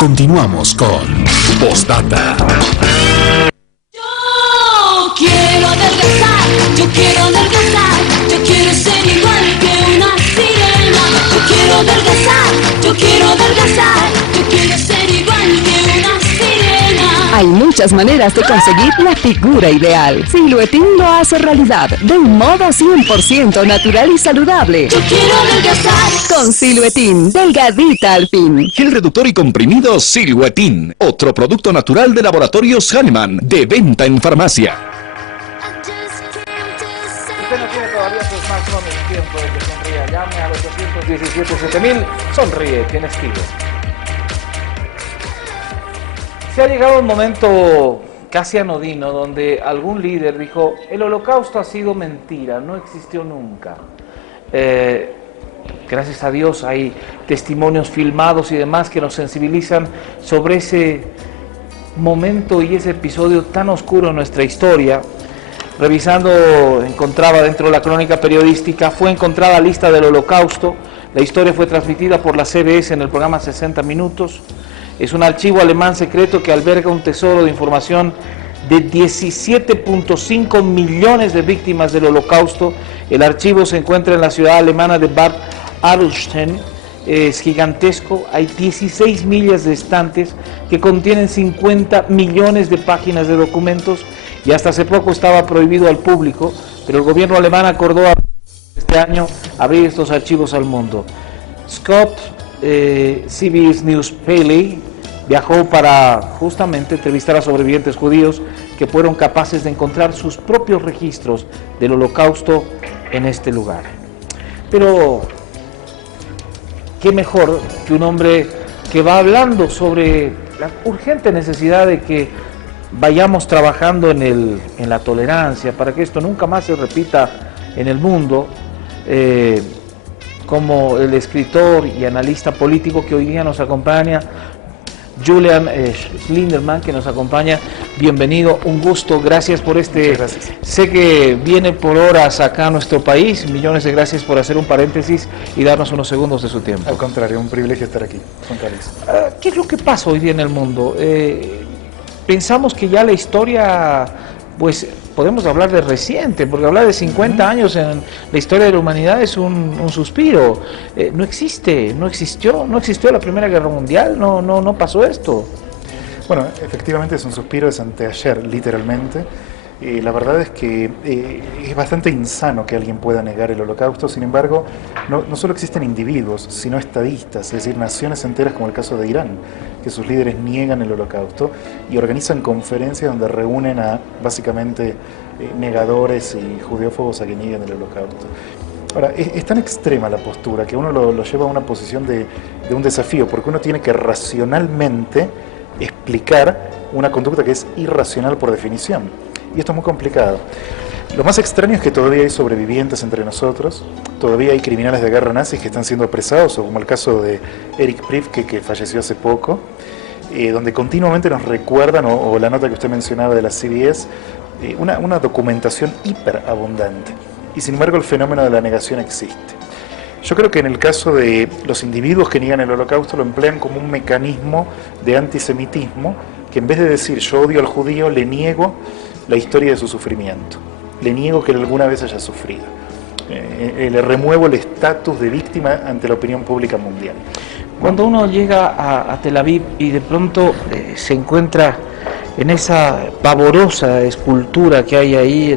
Continuamos con Postdata. Yo quiero adelgazar, yo quiero adelgazar, yo quiero ser igual que una sirena. Yo quiero adelgazar, yo quiero adelgazar, yo quiero ser igual que una sirena. Hay muchas maneras de conseguir la figura ideal. Siluetín lo hace realidad de un modo 100% natural y saludable. Yo quiero adelgazar. Con Siluetín, delgadita al fin. Gel reductor y comprimido Siluetín, otro producto natural de Laboratorios Hahnemann, de venta en farmacia. Usted no tiene todavía su smartphone, es tiempo de que sonría. Llame al 817-7000. Sonríe, tienes Tigo. Se ha llegado un momento casi anodino donde algún líder dijo: el holocausto ha sido mentira, no existió nunca. Gracias a Dios hay testimonios filmados y demás que nos sensibilizan sobre ese momento y ese episodio tan oscuro en nuestra historia. Revisando, encontraba dentro de la crónica periodística, fue encontrada lista del holocausto. La historia fue transmitida por la CBS en el programa 60 Minutos. Es un archivo alemán secreto que alberga un tesoro de información de 17.5 millones de víctimas del holocausto. El archivo se encuentra en la ciudad alemana de Bad Arolsen. Es gigantesco, hay 16 millas de estantes que contienen 50 millones de páginas de documentos y hasta hace poco estaba prohibido al público, pero el gobierno alemán acordó este año abrir estos archivos al mundo. Scott, CBS News Paley, viajó para justamente entrevistar a sobrevivientes judíos que fueron capaces de encontrar sus propios registros del holocausto en este lugar. Pero qué mejor que un hombre que va hablando sobre la urgente necesidad de que vayamos trabajando en la tolerancia para que esto nunca más se repita en el mundo, como el escritor y analista político que hoy día nos acompaña, Julian Schlinderman, que nos acompaña. Bienvenido, un gusto, gracias por Gracias. Sé que viene por horas acá a nuestro país, millones de gracias por hacer un paréntesis y darnos unos segundos de su tiempo. Al contrario, un privilegio estar aquí, con Carlos. ¿Qué es lo que pasa hoy día en el mundo? Pensamos que ya la historia, pues podemos hablar de reciente, porque hablar de 50 años en la historia de la humanidad es un suspiro. No existió la Primera Guerra Mundial, no pasó esto. Bueno, efectivamente es un suspiro, es anteayer, literalmente. La verdad es que es bastante insano que alguien pueda negar el holocausto. Sin embargo, no solo existen individuos, sino estadistas, es decir, naciones enteras como el caso de Irán, que sus líderes niegan el holocausto y organizan conferencias donde reúnen a básicamente negadores y judeófobos a que nieguen el holocausto. Ahora, es tan extrema la postura que uno lo lleva a una posición de un desafío, porque uno tiene que racionalmente explicar una conducta que es irracional por definición. Y esto es muy complicado. Lo más extraño es que todavía hay sobrevivientes entre nosotros, todavía hay criminales de guerra nazis que están siendo apresados, o como el caso de Erich Priebke, que falleció hace poco, donde continuamente nos recuerdan, o la nota que usted mencionaba de la CBS, una documentación hiperabundante. Y sin embargo el fenómeno de la negación existe. Yo creo que en el caso de los individuos que niegan el holocausto lo emplean como un mecanismo de antisemitismo, que en vez de decir yo odio al judío, le niego la historia de su sufrimiento, le niego que él alguna vez haya sufrido, le remuevo el estatus de víctima ante la opinión pública mundial. Cuando uno llega a Tel Aviv y de pronto se encuentra en esa pavorosa escultura que hay ahí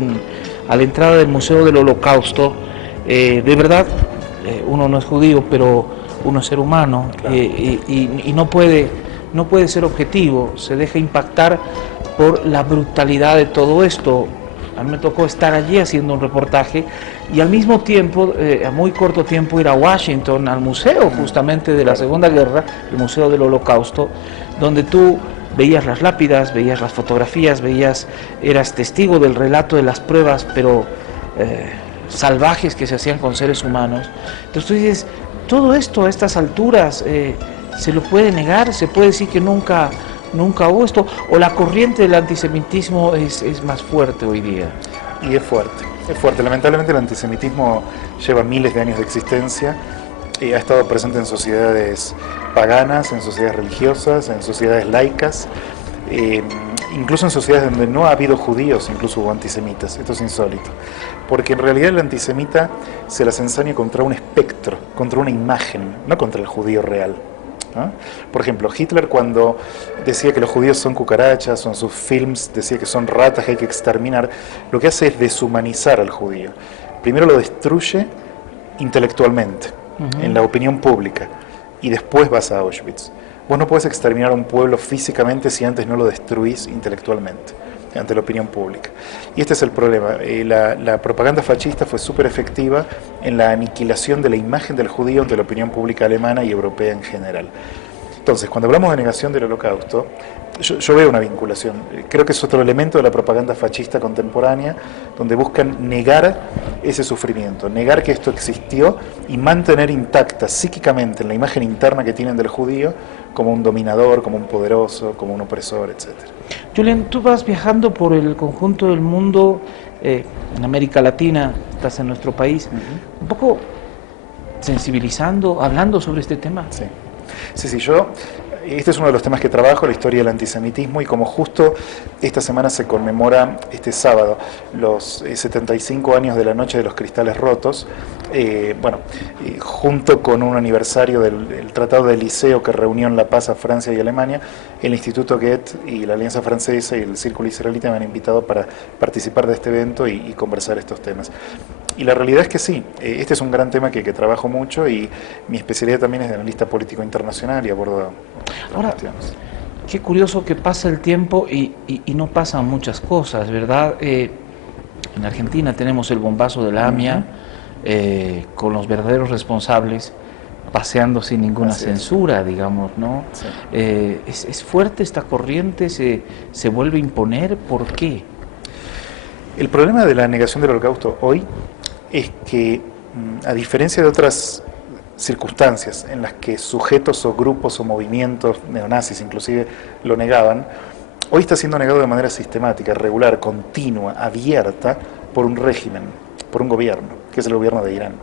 a la entrada del Museo del Holocausto, de verdad, uno no es judío, pero uno es ser humano, claro. Y no puede ser objetivo, se deja impactar por la brutalidad de todo esto. A mí me tocó estar allí haciendo un reportaje y al mismo tiempo, a muy corto tiempo, ir a Washington, al museo justamente de la Segunda Guerra, el Museo del Holocausto, donde tú veías las lápidas, veías las fotografías, eras testigo del relato de las pruebas, pero salvajes que se hacían con seres humanos. Entonces tú dices, todo esto a estas alturas se lo puede negar, se puede decir que nunca hubo esto, o la corriente del antisemitismo es más fuerte hoy día. Y es fuerte. Lamentablemente el antisemitismo lleva miles de años de existencia. ha estado presente en sociedades paganas, en sociedades religiosas, en sociedades laicas, incluso en sociedades donde no ha habido judíos, incluso hubo antisemitas. Esto es insólito, porque en realidad el antisemita se las ensaña contra un espectro, contra una imagen, no contra el judío real, ¿no? Por ejemplo, Hitler, cuando decía que los judíos son cucarachas, o en sus films decía que son ratas que hay que exterminar, lo que hace es deshumanizar al judío. Primero lo destruye intelectualmente, en la opinión pública, y después vas a Auschwitz. Vos no puedes exterminar a un pueblo físicamente si antes no lo destruís intelectualmente, ante la opinión pública. Y este es el problema. La propaganda fascista fue súper efectiva en la aniquilación de la imagen del judío ante la opinión pública alemana y europea en general. Entonces, cuando hablamos de negación del Holocausto, yo veo una vinculación. Creo que es otro elemento de la propaganda fascista contemporánea, donde buscan negar ese sufrimiento, negar que esto existió y mantener intacta psíquicamente en la imagen interna que tienen del judío como un dominador, como un poderoso, como un opresor, etc. Julián, tú vas viajando por el conjunto del mundo, en América Latina, estás en nuestro país, un poco sensibilizando, hablando sobre este tema. Sí. Este es uno de los temas que trabajo, la historia del antisemitismo, y como justo esta semana se conmemora este sábado los 75 años de la Noche de los Cristales Rotos, junto con un aniversario del Tratado de Liceo que reunió en La Paz a Francia y Alemania, el Instituto Goethe y la Alianza Francesa y el Círculo Israelita me han invitado para participar de este evento y conversar estos temas. Y la realidad es que sí, este es un gran tema que trabajo mucho, y mi especialidad también es de analista político internacional y abordo Ahora, qué curioso que pasa el tiempo y no pasan muchas cosas, ¿verdad? En Argentina tenemos el bombazo de la AMIA, con los verdaderos responsables paseando sin ninguna censura, digamos, ¿no? Sí. ¿Es fuerte esta corriente? ¿Se vuelve a imponer? ¿Por qué? El problema de la negación del Holocausto hoy es que, a diferencia de otras circunstancias en las que sujetos o grupos o movimientos neonazis inclusive lo negaban, hoy está siendo negado de manera sistemática, regular, continua, abierta por un régimen, por un gobierno, que es el gobierno de Irán.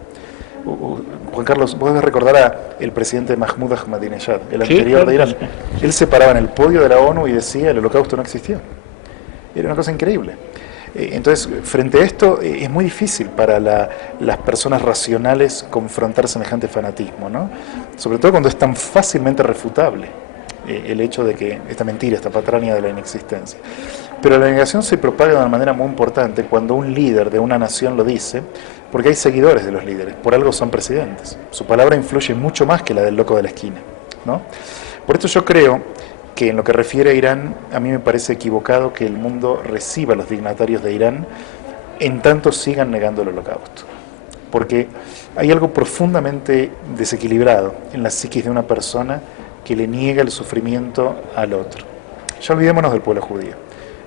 Juan Carlos, vos debes recordar al presidente Mahmoud Ahmadinejad, el anterior de Irán. Él se paraba en el podio de la ONU y decía: el Holocausto no existió. Era una cosa increíble. Entonces, frente a esto, es muy difícil para las personas racionales confrontar semejante fanatismo, ¿no? Sobre todo cuando es tan fácilmente refutable el hecho de que esta mentira, esta patraña de la inexistencia. Pero la negación se propaga de una manera muy importante cuando un líder de una nación lo dice, porque hay seguidores de los líderes, por algo son presidentes. Su palabra influye mucho más que la del loco de la esquina, ¿no? Por esto yo creo que en lo que refiere a Irán, a mí me parece equivocado que el mundo reciba a los dignatarios de Irán en tanto sigan negando el Holocausto. Porque hay algo profundamente desequilibrado en la psiquis de una persona que le niega el sufrimiento al otro. Ya olvidémonos del pueblo judío.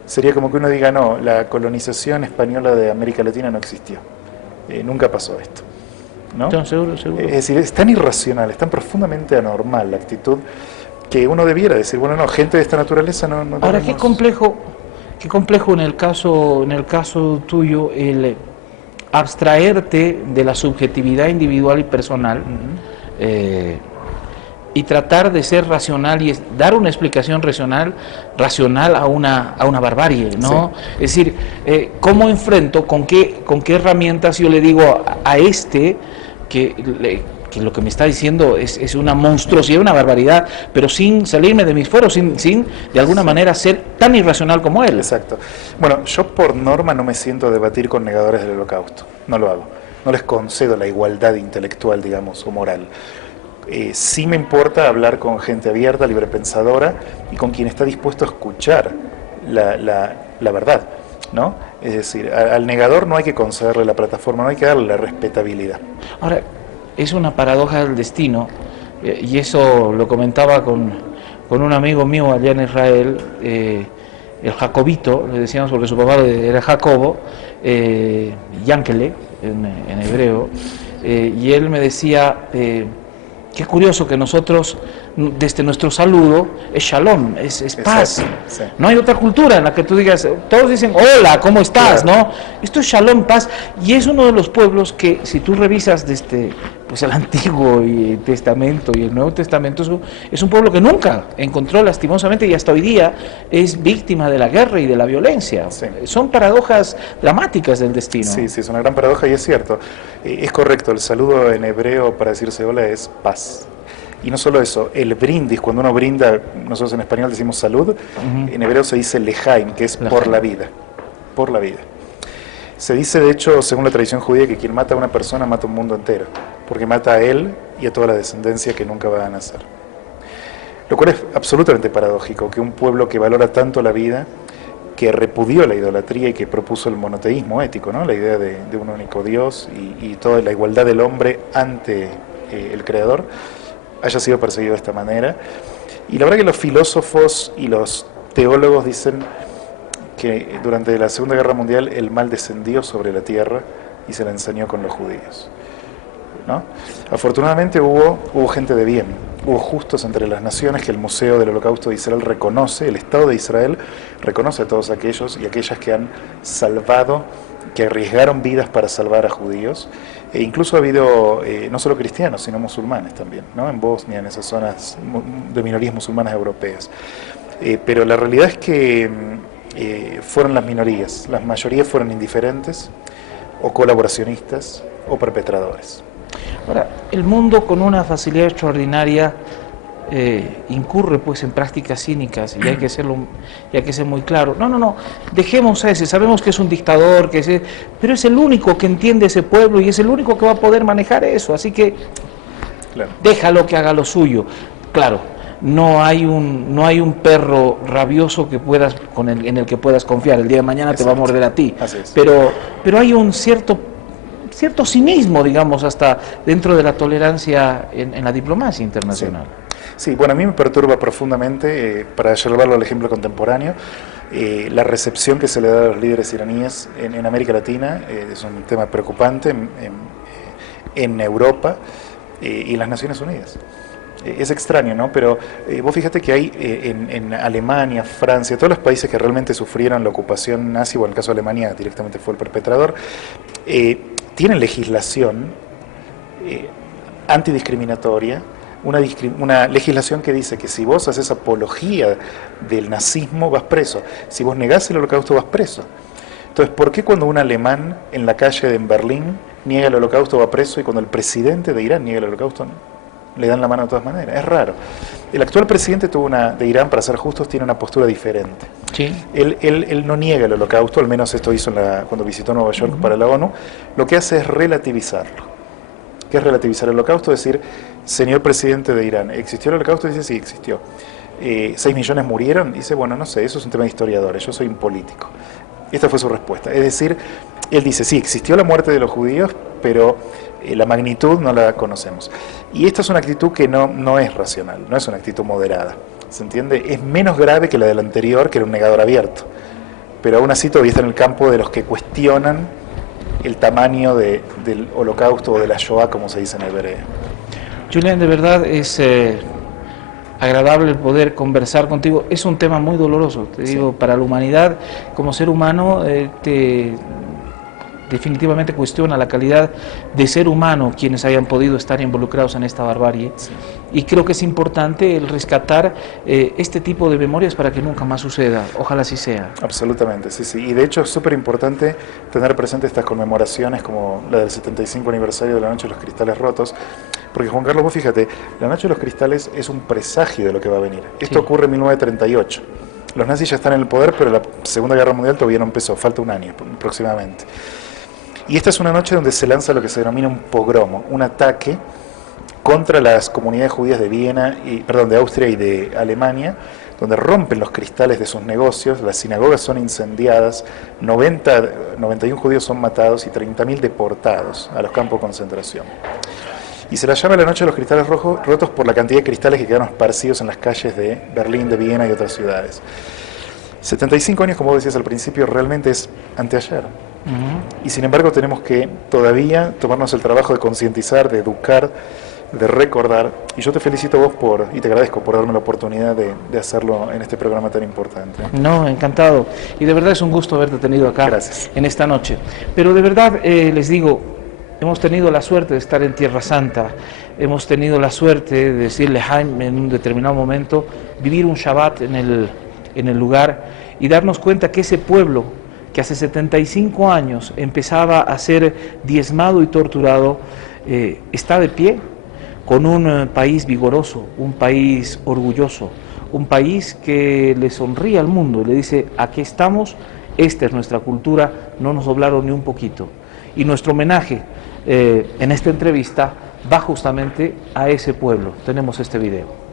Sería como que uno diga: no, la colonización española de América Latina no existió. Nunca pasó esto, ¿no? No, seguro. Es decir, es tan irracional, es tan profundamente anormal la actitud, que uno debiera decir: bueno, no, gente de esta naturaleza no Ahora, tenemos... qué complejo en el caso tuyo el abstraerte de la subjetividad individual y personal, y tratar de ser racional y dar una explicación racional a una barbarie, ¿no? Sí. Es decir, ¿cómo enfrento, con qué herramientas yo le digo a este que lo que me está diciendo es una monstruosidad, una barbaridad, pero sin salirme de mis fueros, sin de alguna manera ser tan irracional como él? Exacto. Bueno, yo por norma no me siento a debatir con negadores del Holocausto, no lo hago. No les concedo la igualdad intelectual, digamos, o moral. Sí me importa hablar con gente abierta, librepensadora, y con quien está dispuesto a escuchar la verdad, ¿no? Es decir, al negador no hay que concederle la plataforma, no hay que darle la respetabilidad. Ahora, es una paradoja del destino, y eso lo comentaba con un amigo mío allá en Israel, el Jacobito, le decíamos porque su papá era Jacobo, Yankele en hebreo, y él me decía: qué curioso que nosotros, desde nuestro saludo, es shalom, es paz. Sí. No hay otra cultura en la que tú digas, todos dicen hola, ¿cómo estás? Claro. ¿No? Esto es shalom, paz, y es uno de los pueblos que, si tú revisas desde pues el Antiguo Testamento y el Nuevo Testamento es un pueblo que nunca encontró lastimosamente y hasta hoy día es víctima de la guerra y de la violencia. Sí. Son paradojas dramáticas del destino. Sí, sí, es una gran paradoja y es cierto. Es correcto, el saludo en hebreo para decirse hola es paz. Y no solo eso, el brindis, cuando uno brinda, nosotros en español decimos salud, en hebreo se dice lejaim, que es por la vida, por la vida. Se dice, de hecho, según la tradición judía, que quien mata a una persona mata un mundo entero, porque mata a él y a toda la descendencia que nunca va a nacer. Lo cual es absolutamente paradójico, que un pueblo que valora tanto la vida, que repudió la idolatría y que propuso el monoteísmo ético, ¿no? La idea de un único Dios y toda la igualdad del hombre ante el Creador, haya sido perseguido de esta manera. Y la verdad que los filósofos y los teólogos dicen que durante la Segunda Guerra Mundial el mal descendió sobre la tierra y se la ensañó con los judíos, ¿no? Afortunadamente hubo gente de bien, hubo justos entre las naciones que el Museo del Holocausto de Israel reconoce, el Estado de Israel reconoce a todos aquellos y aquellas que han salvado, que arriesgaron vidas para salvar a judíos, e incluso ha habido no solo cristianos, sino musulmanes también, ¿no? En Bosnia, en esas zonas de minorías musulmanas europeas. Pero la realidad es que fueron las minorías, las mayorías fueron indiferentes o colaboracionistas o perpetradores. Ahora, el mundo con una facilidad extraordinaria incurre pues en prácticas cínicas y hay que ser muy claro. No, dejemos a ese, sabemos que es un dictador, pero es el único que entiende ese pueblo y es el único que va a poder manejar eso, así que claro, déjalo que haga lo suyo. Claro, no hay un perro rabioso que puedas en el que puedas confiar. El día de mañana Exacto. Te va a morder a ti. Pero hay un cierto cinismo, digamos, hasta dentro de la tolerancia en la diplomacia internacional. Sí, bueno, a mí me perturba profundamente, para llevarlo al ejemplo contemporáneo, la recepción que se le da a los líderes iraníes en América Latina. Es un tema preocupante en Europa y en las Naciones Unidas. Es extraño, ¿no? Pero vos fíjate que hay en Alemania, Francia, todos los países que realmente sufrieron la ocupación nazi, o en el caso de Alemania directamente fue el perpetrador, tienen legislación antidiscriminatoria, una legislación que dice que si vos haces apología del nazismo vas preso, si vos negás el holocausto vas preso. Entonces, ¿por qué cuando un alemán en la calle en Berlín niega el holocausto va preso y cuando el presidente de Irán niega el holocausto no? Le dan la mano de todas maneras? Es raro. El actual presidente de Irán, para ser justos, tiene una postura diferente. Sí. Él no niega el holocausto, al menos esto hizo cuando visitó Nueva York para la ONU. Lo que hace es relativizarlo. ¿Qué es relativizar el holocausto? Es decir, señor presidente de Irán, ¿existió el holocausto? Dice, sí, existió. 6 millones murieron. Dice, bueno, no sé, eso es un tema de historiadores, yo soy un político. Esta fue su respuesta. Es decir, él dice, sí, existió la muerte de los judíos, pero la magnitud no la conocemos. Y esta es una actitud que no es racional, no es una actitud moderada. ¿Se entiende? Es menos grave que la del anterior, que era un negador abierto. Pero aún así todavía está en el campo de los que cuestionan el tamaño del holocausto o de la Shoah, como se dice en hebreo. Julián, de verdad es agradable el poder conversar contigo. Es un tema muy doloroso, te digo, para la humanidad. Como ser humano definitivamente cuestiona la calidad de ser humano quienes hayan podido estar involucrados en esta barbarie. Y creo que es importante el rescatar este tipo de memorias para que nunca más suceda. Ojalá así sea. Absolutamente, sí. Y de hecho es súper importante tener presente estas conmemoraciones como la del 75 aniversario de la Noche de los Cristales Rotos, porque Juan Carlos, vos fíjate, la Noche de los Cristales es un presagio de lo que va a venir. Esto ocurre en 1938. Los nazis ya están en el poder, pero la Segunda Guerra Mundial todavía no empezó, falta un año aproximadamente. Y esta es una noche donde se lanza lo que se denomina un pogromo, un ataque contra las comunidades judías de Austria y de Alemania, donde rompen los cristales de sus negocios, las sinagogas son incendiadas, 91 judíos son matados y 30.000 deportados a los campos de concentración. Y se la llama la Noche de los Cristales Rotos por la cantidad de cristales que quedaron esparcidos en las calles de Berlín, de Viena y otras ciudades. 75 años, como vos decías al principio, realmente es anteayer. Y sin embargo tenemos que todavía tomarnos el trabajo de concientizar, de educar, de recordar. Y yo te felicito a vos y te agradezco por darme la oportunidad de hacerlo en este programa tan importante. No, encantado. Y de verdad es un gusto haberte tenido acá. Gracias. En esta noche. Pero de verdad les digo, Hemos tenido la suerte de estar en Tierra Santa, hemos tenido la suerte de decirle a Jaime en un determinado momento, vivir un Shabbat en el lugar y darnos cuenta que ese pueblo que hace 75 años empezaba a ser diezmado y torturado, está de pie con un país vigoroso, un país orgulloso, un país que le sonríe al mundo y le dice, aquí estamos, esta es nuestra cultura, no nos doblaron ni un poquito. Y nuestro homenaje en esta entrevista va justamente a ese pueblo. Tenemos este video.